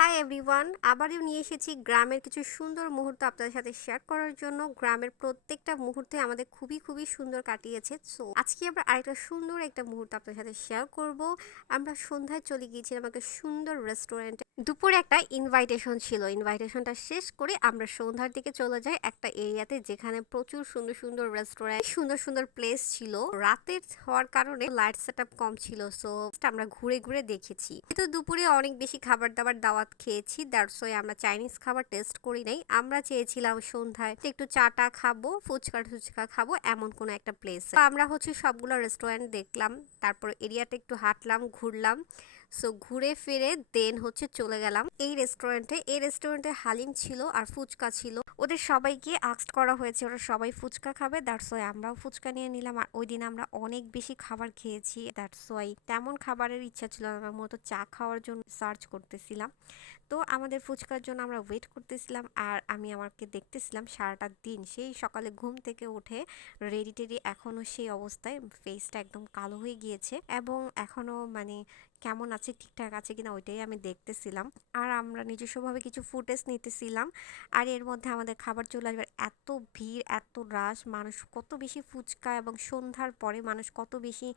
Hi everyone, আবারও নিয়ে এসেছি গ্রামের কিছু সুন্দর মুহূর্ত আপনাদের সাথে শেয়ার করার জন্য। গ্রামের প্রত্যেকটা মুহূর্তে আমাদের খুবই খুবই সুন্দর কাটিয়েছে। সো আজকে আমরা আরেকটা সুন্দর একটা মুহূর্ত আপনাদের সাথে শেয়ার করব। আমরা সন্ধ্যায় চলে গিয়েছিলাম একটা সুন্দর রেস্টুরেন্টে। দুপুরে একটা ইনভাইটেশন ছিল, ইনভাইটেশনটা শেষ করে আমরা সন্ধ্যার দিকে চলে যাই একটা এরিয়াতে যেখানে প্রচুর সুন্দর সুন্দর রেস্টুরেন্ট, সুন্দর সুন্দর প্লেস ছিল। রাতের হওয়ার কারণে লাইট সেট আপ কম ছিল, সো আমরা ঘুরে ঘুরে দেখেছি। কিন্তু দুপুরে অনেক বেশি খাবার দাবার দাওয়াত খেয়েছি, দ্যাটস ওয়াই আমরা চাইনিজ খাবার টেস্ট করি নাই। আমরা চেয়েছিলাম সন্ধ্যায় একটু চাটা খাবো, ফুচকা টুচকা খাবো, এমন কোনো একটা প্লেস। আমরা সবগুলো রেস্টুরেন্ট দেখলাম, তারপর এরিয়াটা একটু হাঁটলাম, ঘুরলাম। সো ঘুরে ফিরে দেন চলে গেলাম এই রেস্টুরেন্টে। এই রেস্টুরেন্টে হালিম ছিল আর ফুচকা ছিল। ওদের সবাইকে আস্কড করা হয়েছে, ওরা সবাই ফুচকা খাবে, দ্যাটস ওয়াই আমরাও ফুচকা নিয়ে নিলাম। আর ওই দিন আমরা অনেক বেশি খাবার খেয়েছি, দ্যাটস ওয়াই তেমন খাবারের ইচ্ছা ছিল না, আমরা মূলত চা খাওয়ার জন্য সার্চ করতেছিলাম। তো আমাদের ফুচকার জন্য আমরা ওয়েট করতেছিলাম, আর আমি আমাকে দেখতেছিলাম সারাটা দিন, সেই সকালে ঘুম থেকে উঠে রেডি টেডি, এখনও সেই অবস্থায়, ফেসটা একদম কালো হয়ে গিয়েছে এবং এখনও কেমন আছে, ঠিকঠাক আছে কিনা ওইটাই আমি দেখতেছিলাম। আর আমরা নিজস্বভাবে কিছু ফুটেজ নিতেছিলাম। আর এর মধ্যে আমাদের খাবার চলে আসবে। এত ভিড়, এত রাশ, মানুষ কত বেশি, ফুচকা এবং সন্ধ্যার পরে মানুষ কত বেশি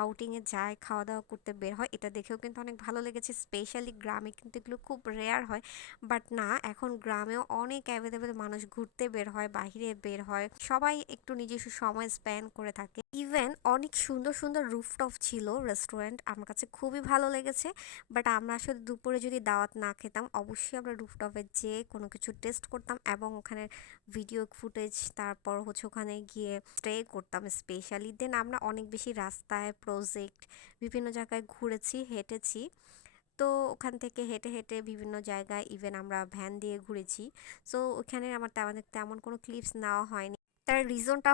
আউটিংয়ে যায়, খাওয়া দাওয়া করতে বের হয়, এটা দেখেও কিন্তু অনেক ভালো লেগেছে। স্পেশালি গ্রামে কিন্তু এগুলো খুব রেয়ার হয়, বাট না, এখন গ্রামেও অনেক অ্যাভেলেবেল মানুষ ঘুরতে বের হয়, বাইরে বের হয়, সবাই একটু নিজস্ব সময় স্পেন্ড করে থাকে। ইভেন অনেক সুন্দর সুন্দর রুফটপ ছিল রেস্টুরেন্ট, আমার কাছে খুবই ভালো লেগেছে। বাট আমরা আসলে দুপুরে যদি দাওয়াত না খেতাম, অবশ্যই আমরা রুফটপে যেয়ে কোনো কিছু টেস্ট করতাম এবং ওখানে ভিডিও ফুটেজ, তারপর ওখানে গিয়ে স্টে করতাম স্পেশালি। দেন আমরা অনেক বেশি রাস্তায়, প্রজেক্ট, বিভিন্ন জায়গায় ঘুরেছি, হেঁটেছি। তো ওখান থেকে হেঁটে হেঁটে বিভিন্ন জায়গায়, ইভেন আমরা ভ্যান দিয়ে ঘুরেছি। সো ওখানে আমার তেমন তেমন কোনো ক্লিপস নেওয়া হয়নি। তার রিজনটা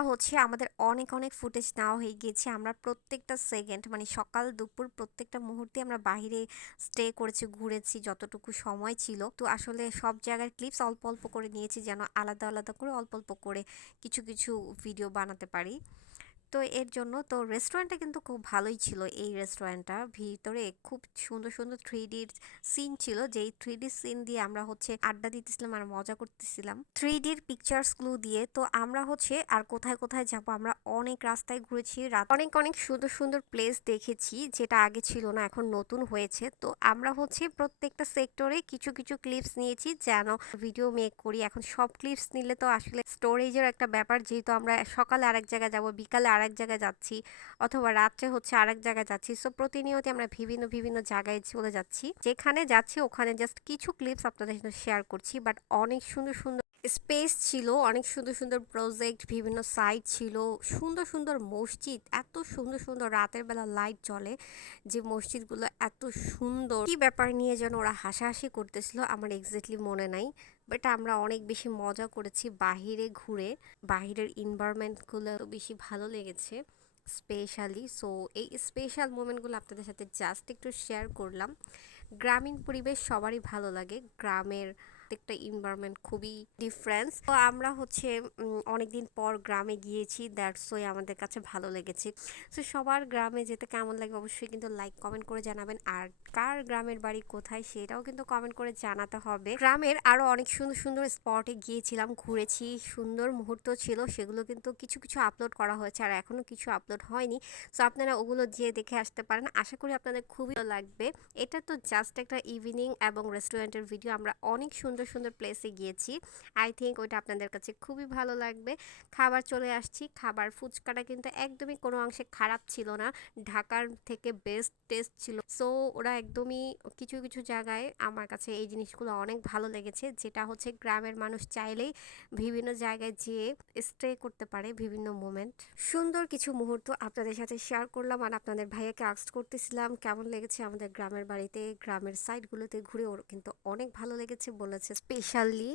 আমাদের অনেক অনেক ফুটেজ নেওয়া হয়ে গিয়েছে। আমরা প্রত্যেকটা সেকেন্ড, সকাল দুপুর প্রত্যেকটা মুহূর্তে আমরা বাইরে স্টে করেছি, ঘুরেছি যতটুকু সময় ছিল। তো আসলে সব জায়গার ক্লিপস অল্প অল্প করে নিয়েছি, যেন আলাদা আলাদা করে অল্প অল্প করে কিছু কিছু ভিডিও বানাতে পারি। তো এর জন্য তো রেস্টুরেন্টটা কিন্তু খুব ভালোই ছিল। এই রেস্টুরেন্টটা ভিতরে খুব সুন্দর সুন্দর 3D সিন ছিল, যেই 3D সিন দিয়ে আমরা আড্ডা দিতেছিলাম আর মজা করতেছিলাম 3D পিকচার্স গুলো দিয়ে। তো আমরা আর কোথায় কোথায় যাব, আমরা অনেক রাস্তায় ঘুরেছি, রাত অনেক অনেক সুন্দর সুন্দর প্লেস দেখেছি, যেটা আগে ছিল না, এখন নতুন হয়েছে। তো আমরা প্রত্যেকটা সেক্টরে কিছু কিছু ক্লিপস নিয়েছি, যেন ভিডিও মেক করি। এখন সব ক্লিপস নিলে তো আসলে স্টোরেজের একটা ব্যাপার, যেহেতু আমরা সকালে আরেক জায়গায় যাব, বিকালে আরেক জায়গায় যাচ্ছি, অথবা রাত্রে আরেক জায়গায় যাচ্ছি। সো প্রতিনিয়ত আমরা বিভিন্ন বিভিন্ন জায়গায় চলে যাচ্ছি, যেখানে যাচ্ছি ওখানে জাস্ট কিছু ক্লিপস আপনাদের সাথে শেয়ার করছি। বাট অনেক সুন্দর সুন্দর স্পেস ছিল, অনেক সুন্দর সুন্দর প্রজেক্ট, বিভিন্ন সাইট ছিল, সুন্দর সুন্দর মসজিদ, এত সুন্দর সুন্দর রাতের বেলা লাইট জ্বলে যে মসজিদগুলো এত সুন্দর। কি ব্যাপার নিয়ে যেন ওরা হাসাহাসি করতেছিল, আমার এক্স্যাক্টলি মনে নাই। বাট আমরা অনেক বেশি মজা করেছি বাহিরে ঘুরে, বাহিরের এনভায়রনমেন্টগুলো বেশি ভালো লেগেছে স্পেশালি। সো এই স্পেশাল মোমেন্টগুলো আপনাদের সাথে জাস্ট একটু শেয়ার করলাম। গ্রামীণ পরিবেশ সবারই ভালো লাগে, গ্রামের প্রত্যেকটা এনভায়রনমেন্ট খুবই ডিফারেন্স। তো আমরা অনেকদিন পর গ্রামে গিয়েছি, দ্যাটস ওয়াই আমাদের কাছে ভালো লেগেছে। সো সবার গ্রামে যেতে কেমন লাগে অবশ্যই কিন্তু লাইক কমেন্ট করে জানাবেন, আর কার গ্রামের বাড়ি কোথায় সেটাও কিন্তু কমেন্ট করে জানাতে হবে। গ্রামের আরো অনেক সুন্দর সুন্দর স্পটে গিয়েছিলাম, ঘুরেছি, সুন্দর মুহূর্ত ছিল, সেগুলো কিন্তু কিছু কিছু আপলোড করা হয়েছে আর এখনো কিছু আপলোড হয়নি। সো আপনারা ওগুলো যেয়ে দেখে আসতে পারেন, আশা করি আপনাদের খুবই ভালো লাগবে। এটা তো জাস্ট একটা ইভিনিং এবং রেস্টুরেন্টের ভিডিও, আমরা অনেক সুন্দর সুন্দর প্লেসে গিয়েছি। আই থিঙ্ক ওইটা আপনাদের কাছে খুবই ভালো লাগবে। খাবার চলে আসছি, খাবার ফুচকাটা কিন্তু একদমই কোনো অংশে খারাপ ছিল না, ঢাকার থেকে বেস্ট টেস্ট ছিল। সো ওরা একদমই কিছু কিছু জায়গায় আমার কাছে এই জিনিসগুলো অনেক ভালো লেগেছে, যেটা গ্রামের মানুষ চাইলেই বিভিন্ন জায়গায় যেয়ে স্টে করতে পারে বিভিন্ন মোমেন্ট। সুন্দর কিছু মুহূর্ত আপনাদের সাথে শেয়ার করলাম, আর আপনাদের ভাইয়াকে আস্ক করতেছিলাম কেমন লেগেছে আমাদের গ্রামের বাড়িতে, গ্রামের সাইডগুলোতে ঘুরে। ওর কিন্তু অনেক ভালো লেগেছে বলেছে স্পেশালি।